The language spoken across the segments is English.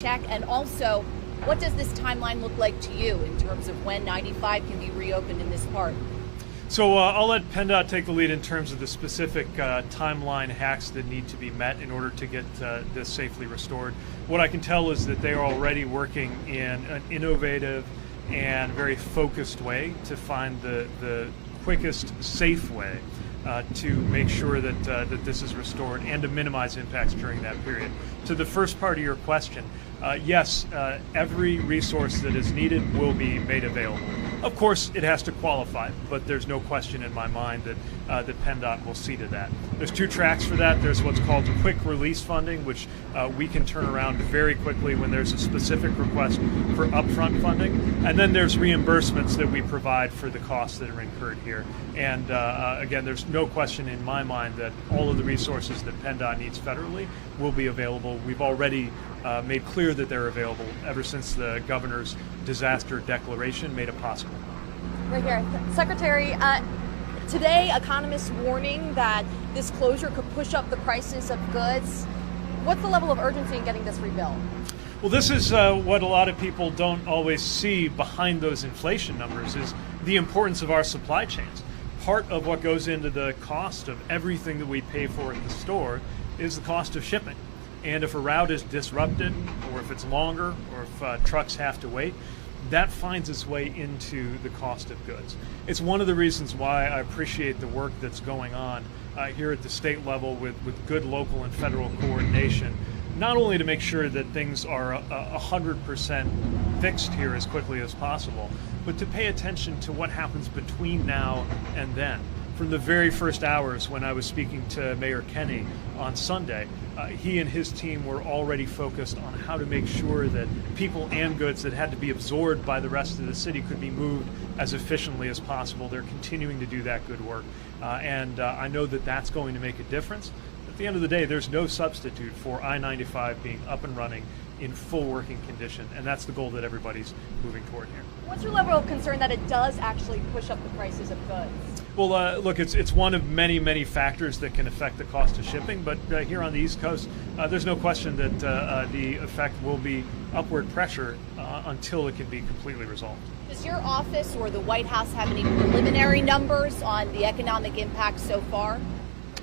check? And also, what does this timeline look like to you in terms of when 95 can be reopened in this part? So I'll let PennDOT take the lead in terms of the specific timeline hacks that need to be met in order to get this safely restored. What I can tell is that they are already working in an innovative and very focused way to find the quickest, safe way to make sure that that this is restored and to minimize impacts during that period. To the first part of your question, yes, every resource that is needed will be made available. Of course, it has to qualify, but there's no question in my mind that that PennDOT will see to that. There's two tracks for that. There's what's called quick release funding, which we can turn around very quickly when there's a specific request for upfront funding, and then there's reimbursements that we provide for the costs that are incurred here. And again, there's no question in my mind that all of the resources that PennDOT needs federally will be available. We've already made clear that they're available ever since the governor's disaster declaration made it possible. Right here. Secretary, today economists warning that this closure could push up the prices of goods. What's the level of urgency in getting this rebuilt? Well, this is what a lot of people don't always see behind those inflation numbers is the importance of our supply chains. Part of what goes into the cost of everything that we pay for at the store is the cost of shipping. And if a route is disrupted, or if it's longer, or if trucks have to wait, that finds its way into the cost of goods. It's one of the reasons why I appreciate the work that's going on here at the state level with good local and federal coordination, not only to make sure that things are 100% fixed here as quickly as possible, but to pay attention to what happens between now and then. From the very first hours when I was speaking to Mayor Kenney on Sunday, he and his team were already focused on how to make sure that people and goods that had to be absorbed by the rest of the city could be moved as efficiently as possible. They're continuing to do that good work, and I know that that's going to make a difference. At the end of the day, there's no substitute for I-95 being up and running in full working condition, and that's the goal that everybody's moving toward here. What's your level of concern that it does actually push up the prices of goods? Well, look, it's one of many, many factors that can affect the cost of shipping, but here on the East Coast, there's no question that the effect will be upward pressure until it can be completely resolved. Does your office or the White House have any preliminary numbers on the economic impact so far?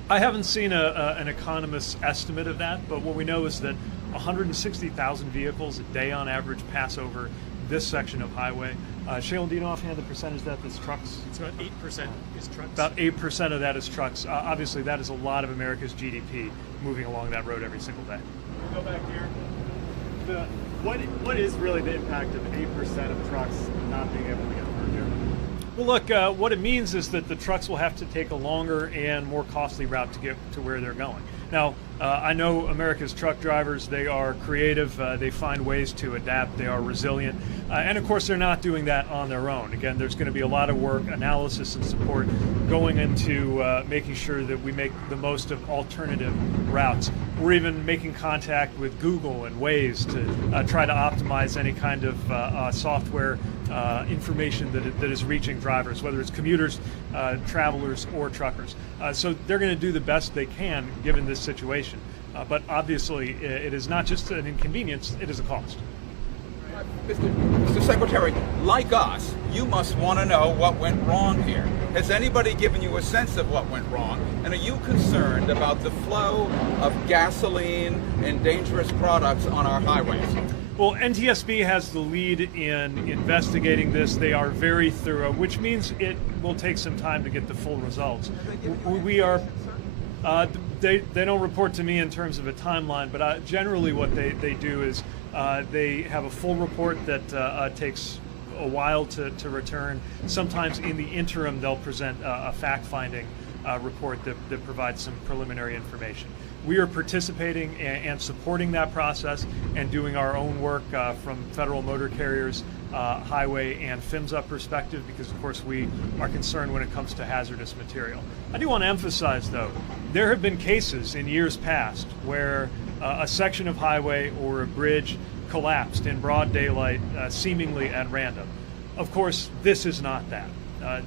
I haven't seen an economist's estimate of that, but what we know is that 160,000 vehicles a day on average pass over this section of highway. Shaylin, do you know offhand the percentage that's trucks? It's about 8% is trucks. About 8% of that is trucks. Obviously, that is a lot of America's GDP moving along that road every single day. Go back here. What is really the impact of 8% of trucks not being able to get through here? Well, look, what it means is that the trucks will have to take a longer and more costly route to get to where they're going. Now, I know America's truck drivers, they are creative, they find ways to adapt, they are resilient, and of course they're not doing that on their own. Again, there's going to be a lot of work, analysis and support going into making sure that we make the most of alternative routes. We're even making contact with Google and Waze to try to optimize any kind of software information that is reaching drivers, whether it's commuters, travelers, or truckers. So they're going to do the best they can given this situation. But obviously, it is not just an inconvenience, it is a cost. Mr. Secretary, like us, you must want to know what went wrong here. Has anybody given you a sense of what went wrong? And are you concerned about the flow of gasoline and dangerous products on our highways? Well, NTSB has the lead in investigating this. They are very thorough, which means it will take some time to get the full results. We are... They don't report to me in terms of a timeline, but generally what they do is they have a full report that takes a while to return. Sometimes in the interim they'll present a fact-finding report that provides some preliminary information. We are participating and supporting that process and doing our own work from federal motor carriers, highway and PHMSA perspective, because of course we are concerned when it comes to hazardous material. I do want to emphasize though, there have been cases in years past where a section of highway or a bridge collapsed in broad daylight, seemingly at random. Of course, this is not that.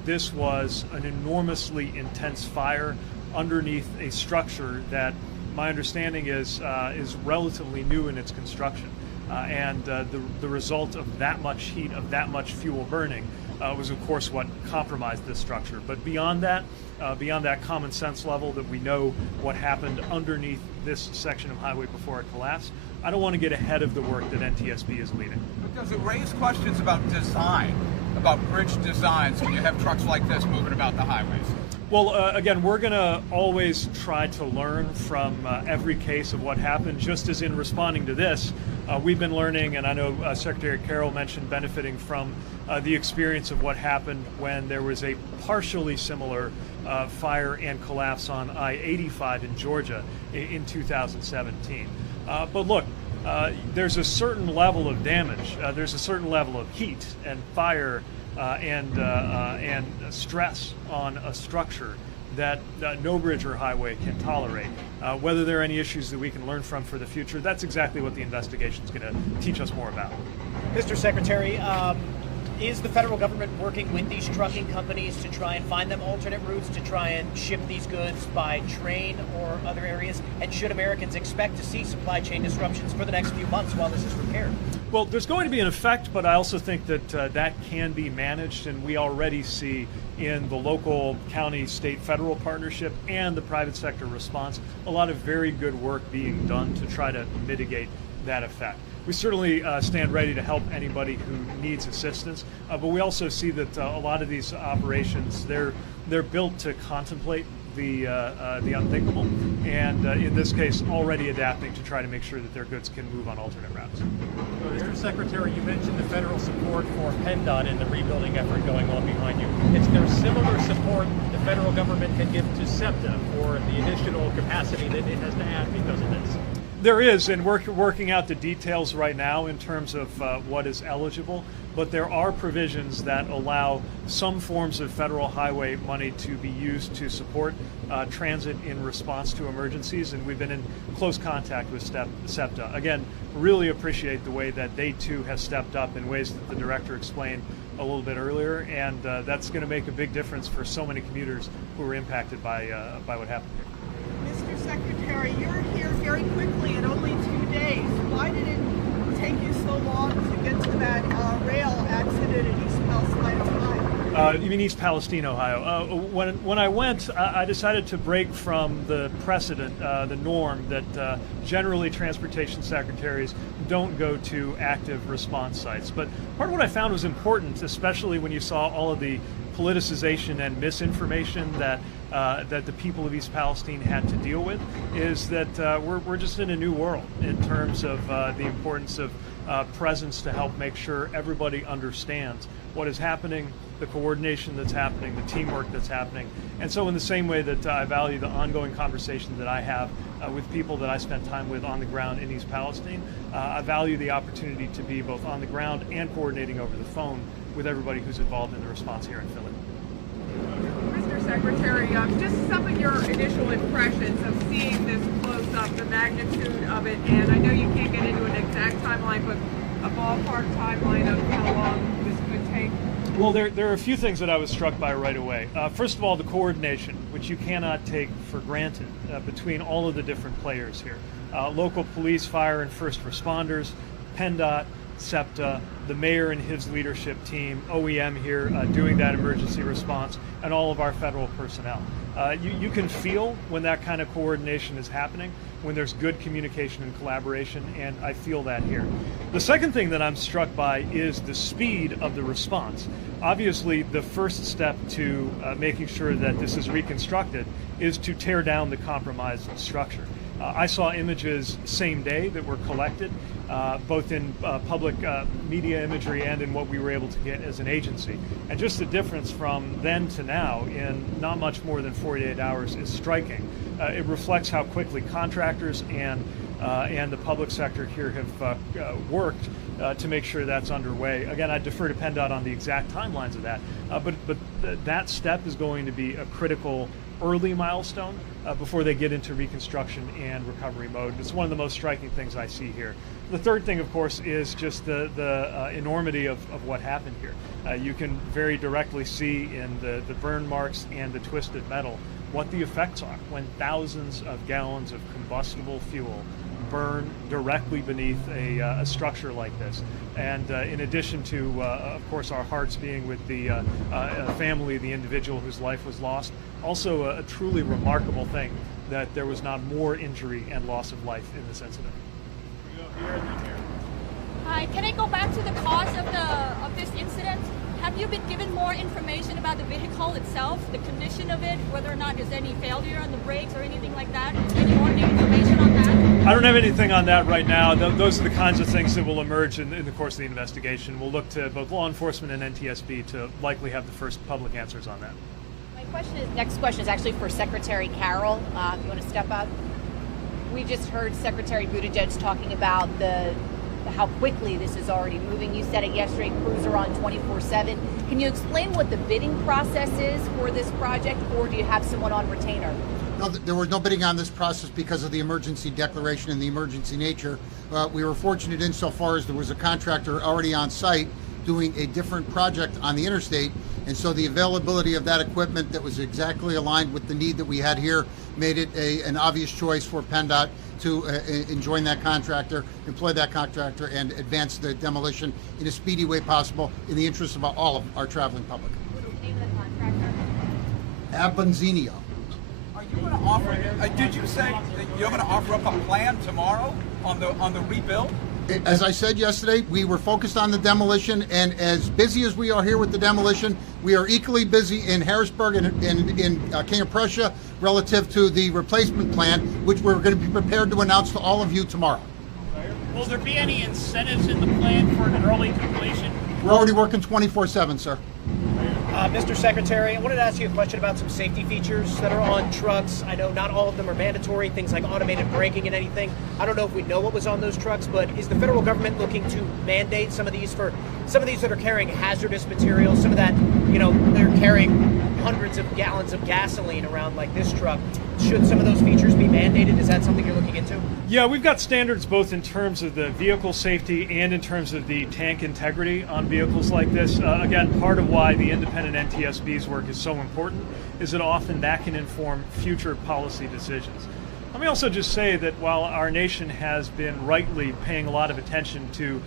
This was an enormously intense fire underneath a structure that my understanding is relatively new in its construction. and the result of that much heat, of that much fuel burning, was of course what compromised this structure. But beyond that common sense level that we know what happened underneath this section of highway before it collapsed, I don't want to get ahead of the work that NTSB is leading. But does it raise questions about design, about bridge designs when you have trucks like this moving about the highways? Well, again, we're going to always try to learn from every case of what happened. Just as in responding to this, we've been learning, and I know Secretary Carroll mentioned benefiting from the experience of what happened when there was a partially similar fire and collapse on I-95 in Georgia in 2017. But look, there's a certain level of damage. There's a certain level of heat and fire and stress on a structure that no bridge or highway can tolerate. Whether there are any issues that we can learn from for the future, that's exactly what the investigation is going to teach us more about. Mr. Secretary, is the federal government working with these trucking companies to try and find them alternate routes to try and ship these goods by train or other areas? And should Americans expect to see supply chain disruptions for the next few months while this is repaired? Well, there's going to be an effect, but I also think that that can be managed, and we already see in the local, county, state, federal partnership and the private sector response a lot of very good work being done to try to mitigate that effect. We certainly stand ready to help anybody who needs assistance, but we also see that a lot of these operations, they're built to contemplate the unthinkable, and in this case, already adapting to try to make sure that their goods can move on alternate routes. Mr. Secretary, you mentioned the federal support for PennDOT and the rebuilding effort going on behind you. Is there similar support the federal government can give to SEPTA for the additional capacity that it has to add because of this? There is, and we're working out the details right now in terms of what is eligible, but there are provisions that allow some forms of federal highway money to be used to support transit in response to emergencies, and we've been in close contact with SEPTA. Again, really appreciate the way that they too have stepped up in ways that the director explained a little bit earlier, and that's going to make a big difference for so many commuters who were impacted by what happened here. Mr. Secretary, you're here very quickly in only 2 days. Why did it take you so long to get to that rail accident in East Palestine, Ohio? You mean East Palestine, Ohio? When I went, I decided to break from the precedent, the norm that generally transportation secretaries don't go to active response sites. But part of what I found was important, especially when you saw all of the politicization and misinformation that the people of East Palestine had to deal with, is that we're just in a new world in terms of the importance of presence to help make sure everybody understands what is happening, the coordination that's happening, the teamwork that's happening. And so in the same way that I value the ongoing conversation that I have with people that I spend time with on the ground in East Palestine, I value the opportunity to be both on the ground and coordinating over the phone with everybody who's involved in the response here in Philly. Mr. Secretary, just some of your initial impressions of seeing this close up, the magnitude of it, and I know you can't get into an exact timeline, but a ballpark timeline of how long this could take. Well, there are a few things that I was struck by right away. First of all, the coordination, which you cannot take for granted between all of the different players here. Local police, fire, and first responders, PennDOT, SEPTA, the mayor and his leadership team, OEM here doing that emergency response, and all of our federal personnel. You can feel when that kind of coordination is happening, when there's good communication and collaboration, and I feel that here. The second thing that I'm struck by is the speed of the response. Obviously, the first step to making sure that this is reconstructed is to tear down the compromised structure. I saw images same day that were collected, both in public media imagery and in what we were able to get as an agency. And just the difference from then to now in not much more than 48 hours is striking. It reflects how quickly contractors and the public sector here have worked to make sure that's underway. Again, I defer to PennDOT on the exact timelines of that, but that step is going to be a critical early milestone before they get into reconstruction and recovery mode. It's one of the most striking things I see here. The third thing, of course, is just the enormity of what happened here. You can very directly see in the burn marks and the twisted metal what the effects are when thousands of gallons of combustible fuel burn directly beneath a structure like this. And in addition to, of course, our hearts being with the family of the individual whose life was lost, also a truly remarkable thing that there was not more injury and loss of life in this incident. Hi, can I go back to the cause of this incident? Have you been given more information about the vehicle itself, the condition of it, whether or not there's any failure on the brakes or anything like that? Any more information on that? I don't have anything on that right now. Those are the kinds of things that will emerge in the course of the investigation. We'll look to both law enforcement and NTSB to likely have the first public answers on that. My next question is actually for Secretary Carroll. If you want to step up. We just heard Secretary Buttigieg talking about how quickly this is already moving. You said it yesterday, crews are on 24/7. Can you explain what the bidding process is for this project, or do you have someone on retainer? No, there was no bidding on this process because of the emergency declaration and the emergency nature. We were fortunate insofar as there was a contractor already on site doing a different project on the interstate, and so the availability of that equipment that was exactly aligned with the need that we had here made it an obvious choice for PennDOT to join that contractor, employ that contractor, and advance the demolition in a speedy way possible in the interest of all of our traveling public. What is the name of the contractor? Abonzinio. Are you going to offer? Did you say that you're going to offer up a plan tomorrow on the rebuild? As I said yesterday, we were focused on the demolition, and as busy as we are here with the demolition, we are equally busy in Harrisburg and in King of Prussia relative to the replacement plan, which we're going to be prepared to announce to all of you tomorrow. Will there be any incentives in the plan for an early completion? We're already working 24/7, sir. Mr. Secretary, I wanted to ask you a question about some safety features that are on trucks. I know not all of them are mandatory, things like automated braking and anything. I don't know if we know what was on those trucks, but is the federal government looking to mandate some of these for some of these that are carrying hazardous materials, some of that, they're carrying hundreds of gallons of gasoline around like this truck. Should some of those features be mandated? Is that something you're looking into? Yeah, we've got standards both in terms of the vehicle safety and in terms of the tank integrity on vehicles like this. Again, part of why the independent NTSB's work is so important is that often that can inform future policy decisions. Let me also just say that while our nation has been rightly paying a lot of attention to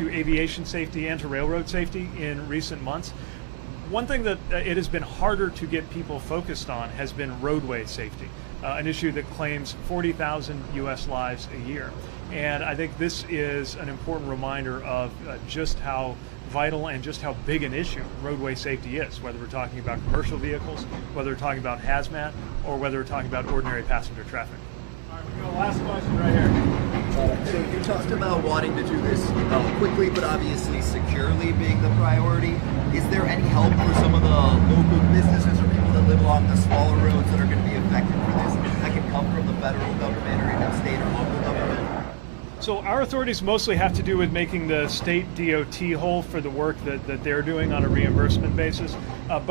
aviation safety and to railroad safety in recent months, one thing that it has been harder to get people focused on has been roadway safety, an issue that claims 40,000 U.S. lives a year. And I think this is an important reminder of just how vital and just how big an issue roadway safety is, whether we're talking about commercial vehicles, whether we're talking about hazmat, or whether we're talking about ordinary passenger traffic. All right, we got a last question right here. So you talked about wanting to do this quickly, but obviously securely being the priority. Is there any help for some of the local businesses or people that live along the smaller roads that are going to be affected for this that can come from the federal government or even state or local government? So our authorities mostly have to do with making the state DOT whole for the work that they're doing on a reimbursement basis. But